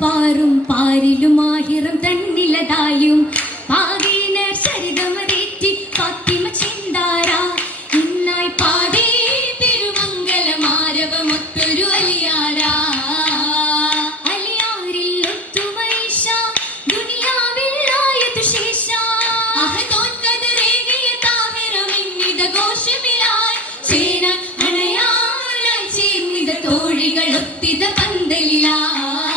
പാറും പാരിലും ആയിരം തന്നിലതായും പാകീനർ ശരിതമതേറ്റി ഫാത്തിമ ചിന്താര ഇന്നായി പാടേ തിരുമംഗലമാരവമൊത്തൊരു അലിയാര അലിയാരിൽ ഒത്തുമൈഷ ദുനിയാവിൽ ആയതു ശേഷ അഹദോൻകദരേകിയ താഹിറമിന്നിത ഘോഷമിലായി ചേരാൻ അണയാനായി ചേർന്നിത തോഴികൾ ഒത്തിത പന്തലിലായി